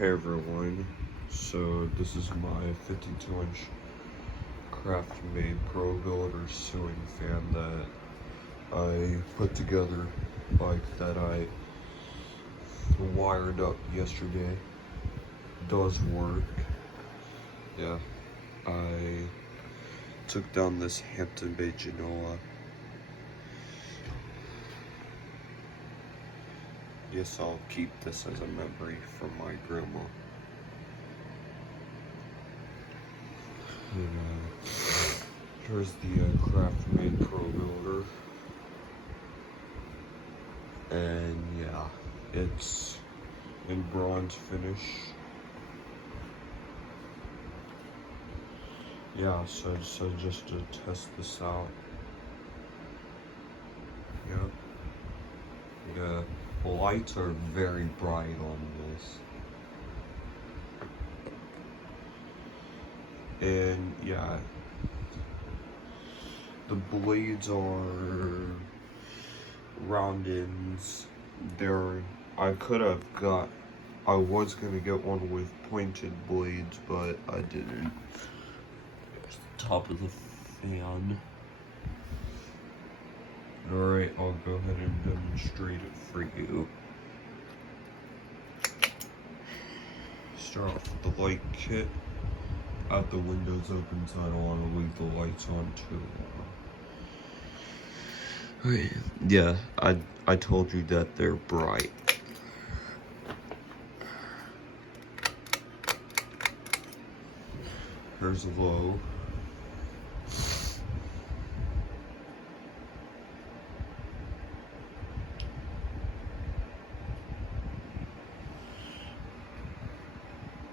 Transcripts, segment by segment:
Hey everyone, so this is my 52-inch Craftmade Pro Builder ceiling fan that I put together, like that I wired up yesterday. Does work. Yeah, I took down this Hampton-made Genoa. Yes, I'll keep this as a memory from my grandma. Here's the Craftmade Pro Builder. And yeah, it's in bronze finish. Yeah, so just to test this out. Yep. Yeah, the lights are very bright on this. And yeah, the blades are round ends. I was gonna get one with pointed blades, but I didn't. There's the top of the fan. Alright, I'll go ahead and demonstrate it for you. Start off with the light kit. Out the windows open, so I don't want to leave the lights on too long. Alright, yeah, I told you that they're bright. Here's low.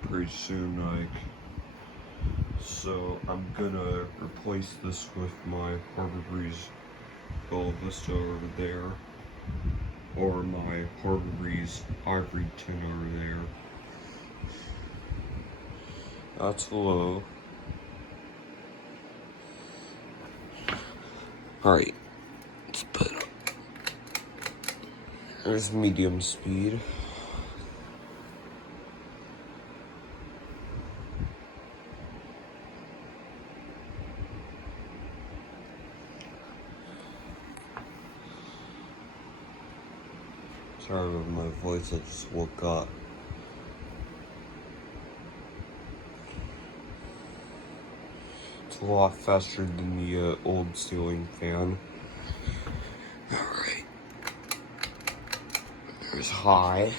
Pretty soon, so I'm gonna replace this with my Harbor Breeze Bella Vista over there, or my Harbor Breeze Ivory Tin over there. That's low. Alright, let's put it up. There's medium speed. Sorry about my voice, I just woke up. It's a lot faster than the old ceiling fan. Alright. There's high.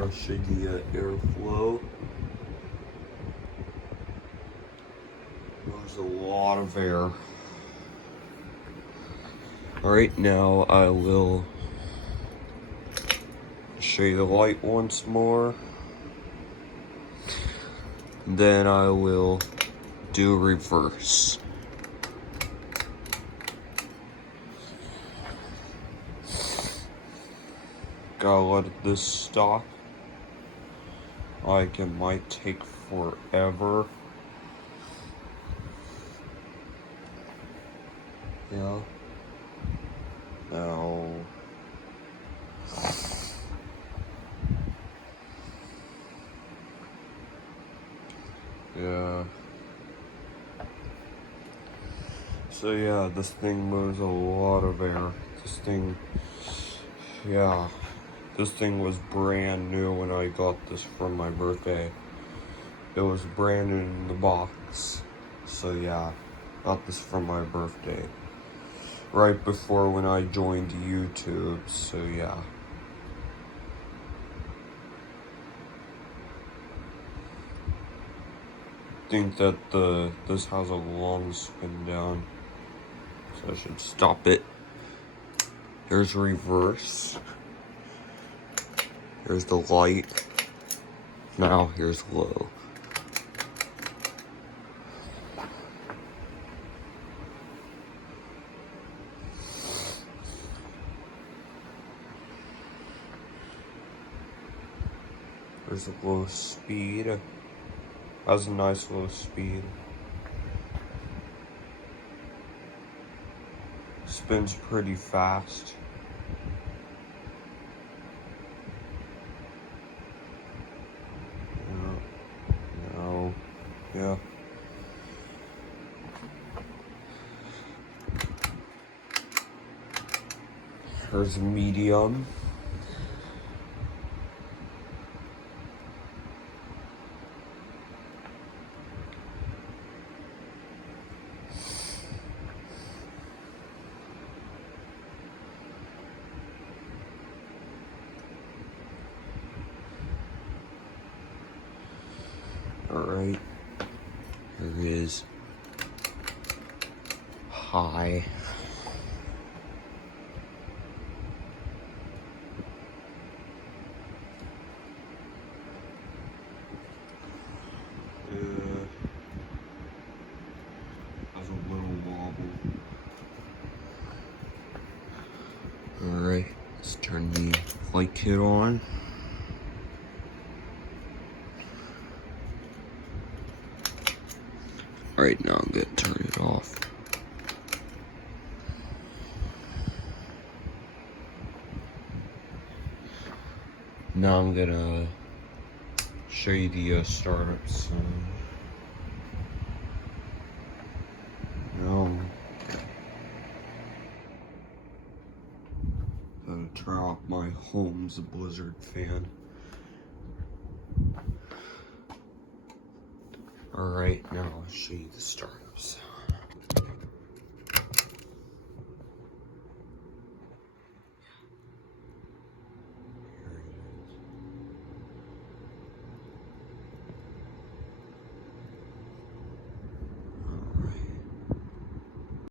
I'll show you the airflow. There's a lot of air. Alright, now I will show you the light once more. Then I will do reverse. Gotta let this stop. Like, it might take forever. Yeah. Now. Yeah. So yeah, this thing moves a lot of air. This thing was brand new when I got this for my birthday. It was brand new in the box. So yeah, got this for my birthday. Right before when I joined YouTube, so yeah. I think that this has a long spin down, so I should stop it. Here's reverse. Here's the light. Now here's low. There's a low speed. Has a nice low speed. Spins pretty fast. Yeah. Here's a medium. Alright. Here is high. Has a little wobble. Alright, let's turn the light kit on. Alright, now I'm gonna turn it off. Now I'm gonna show you the startups. Gotta turn off my home's a Blizzard fan. Alright, now I'll show you the startups.